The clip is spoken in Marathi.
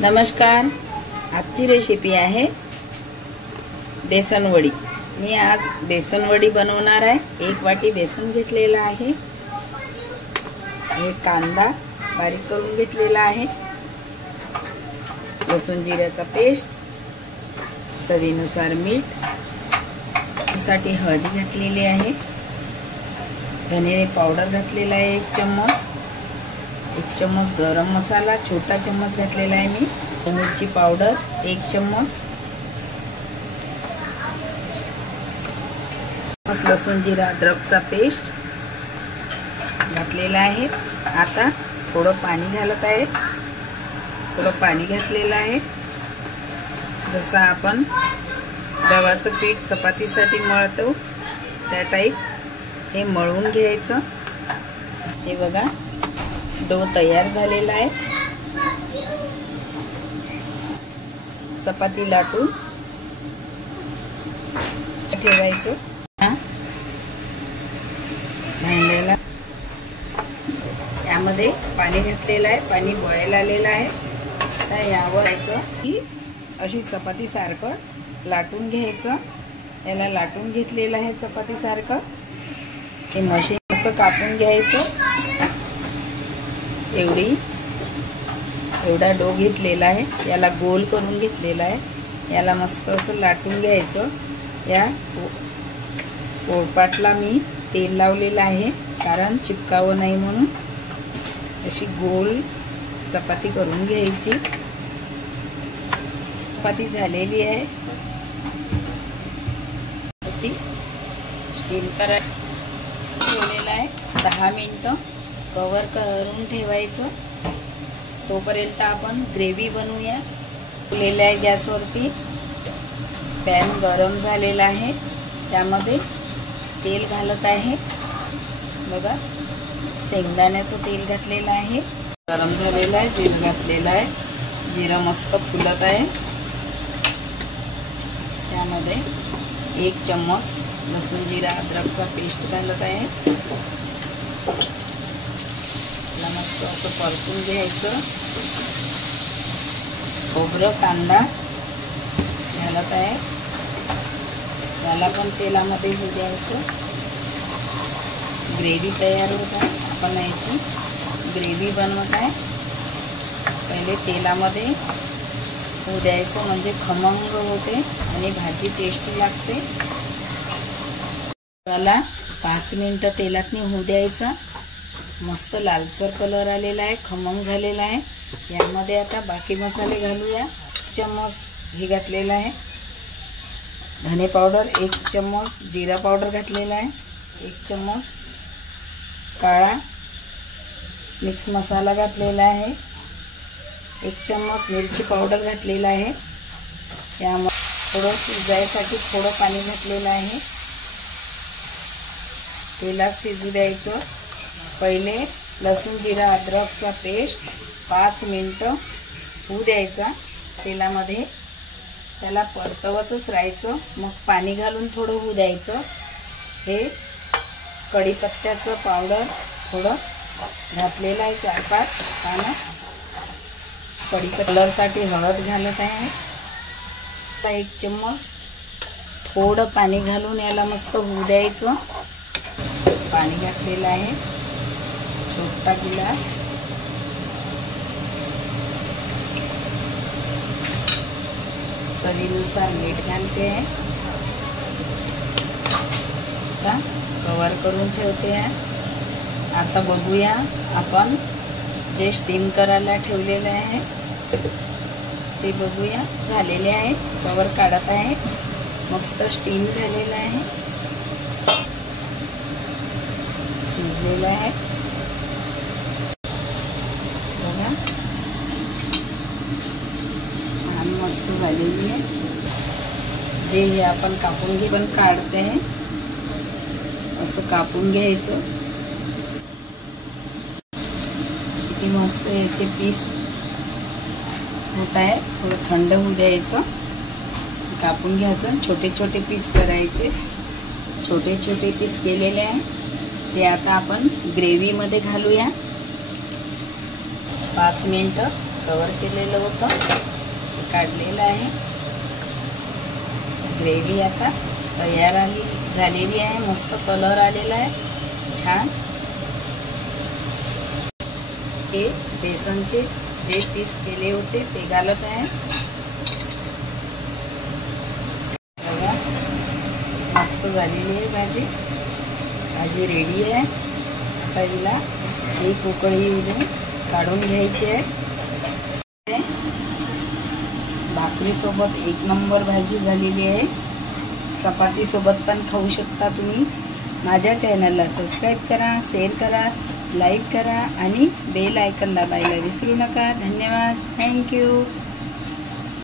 नमस्कार, आजची रेसिपी आहे बेसन वडी। मी आज बेसन वडी बनवणार आहे। 1 वाटी बेसन घेतलेला आहे। एक कांदा बारीक करून घेतलेला आहे। लसूण जिऱ्याचा पेस्ट, चवीनुसार मीठ, साठी हळदी घातलेली आहे। धने पावडर घातलेला आहे 1 चम्मच। 1 चम्मच गरम मसाला छोटा चम्मच घातलेला आहे मी। मिरची पावडर 1 चम्मच। लसूण जिरा अद्रकचा पेस्ट घातलेला आहे। आता थोडं पाणी घालत आहे। थोडं पाणी घातलेलं आहे। जसं आपण गव्हाचं पीठ चपातीसाठी मळतो त्या टाइप हे मळून घ्यायचं। हे बघा डो तयार झालेला आहे। चपाती लाटून ठेवायचं। भांड्याला यामध्ये पाणी घातलेलं आहे। पाणी बॉईल आलेलं आहे। तर यावर की अशी चपाती सारखं लाटून घ्यायचं। याला लाटून घेतलेलं आहे चपाती सारखं। हे मशीन असं कापून घ्यायचं। एवढा डो घेतलेला आहे। याला गोल करून घेतलेला आहे। याला मस्त असं लाटून घ्यायचं। या पोळपाटला मी तेल लावलेलं आहे कारण चिपकावं नाही म्हणून। अशी गोल चपाती करून घ्यायची। चपाती झालेली आहे। ती स्टीम करायला ठेवलेला आहे। 10 मिनिटं कवर करून ठेवायचं। तोपर्यंत आपण ग्रेव्ही बनवूया। ठेवलेलं आहे गॅसवरती। पॅन गरम झालेला आहे। त्यामध्ये तेल घालत आहे। बघा शेंगदाण्याचं तेल घातलेलं आहे। गरम झालेलं आहे। जिरं घातलेलं आहे। जिरं मस्त फुलत आहे। त्यामध्ये 1 चम्मच लसूण जिरा अद्रकचा पेस्ट घालत आहे। मस्त असं परतून घ्यायचं। खोबरं कांदा घालत आहे। त्याला पण तेलामध्ये होऊ द्यायचं। ग्रेव्ही तयार होत आहे। आपण याची ग्रेव्ही बनवत आहे। पहिले तेलामध्ये होऊ द्यायचं म्हणजे खमंग होते आणि भाजी टेस्टी लागते। त्याला 5 मिनिटं तेलातनी होऊ द्यायचा। मस्त लालसर कलर आलेला आहे। खमंग झालेला आहे। यामध्ये आता बाकी मसाले घालूया। 1 चम्मच हे घातलेला आहे धने पावडर, 1 चम्मच जिरा पावडर घातलेला आहे, 1 चम्मच काळा मिक्स मसाला घातलेला आहे, 1 चम्मच मिरची पावडर घातलेला आहे। यामध्ये थोडं शिजायसाठी थोडं पाणी घातलेलं आहे। तेलात शिजू द्यायचं। पहिले लसूण जिरा अद्रकचा पेस्ट 5 मिनिटं होऊ द्यायचा तेलामध्ये। त्याला परतवतच राहायचं। मग पाणी घालून थोडं होऊ द्यायचं। हे कढीपत्त्याचं पावडर थोडं घातलेलं आहे 4-5 पानं। कलरसाठी हळद घालत आहे। 1 चम्मच थोडं पाणी घालून याला मस्त होऊ द्यायचं। पाणी घातलेलं आहे छोटा गिलास। चवीनुसार मीठ घालते आहे। आता कवर करून ठेवते आहे। आता बघूया आपण जे स्टीम करायला ठेवलेले आहे ते बघूया। झालेले आहे। कवर काढत आहे। मस्त स्टीम झालेलं आहे। शिजलेलं आहे। बघा छान मस्त झालेली आहे। जे हे आपण कापून घेऊन काढते आहे असं कापून घ्यायचं। किती मस्त याचे पीस होत आहे। थोडं थंड होऊ द्यायचं। कापून घ्यायचं। छोटे छोटे पीस करायचे। छोटे छोटे पीस केलेले आहे ते आता आपण ग्रेव्ही मध्ये घालूया। 5 मिनिटं कवर केलेलं होतं ते काढलेलं आहे. ग्रेव्ही आता तयार झालेली आहे. मस्त कलर आलेला आहे छान. हे बेसनचे जे पीस केले होते ते घालत आहे. बघा मस्त झालेली आहे भाजी. भाजी रेडी आहे. आता हिला एक उकळी येऊ दे, काढून घ्यायची आहे. भाकरीसोबत एक नंबर भाजी झालेली आहे. चपातीसोबत पण खाऊ शकता तुम्ही. माझ्या चॅनलला सबस्क्राईब करा, शेअर करा, लाईक करा आणि बेल आयकॉन दाबायला विसरू नका. धन्यवाद. थँक्यू.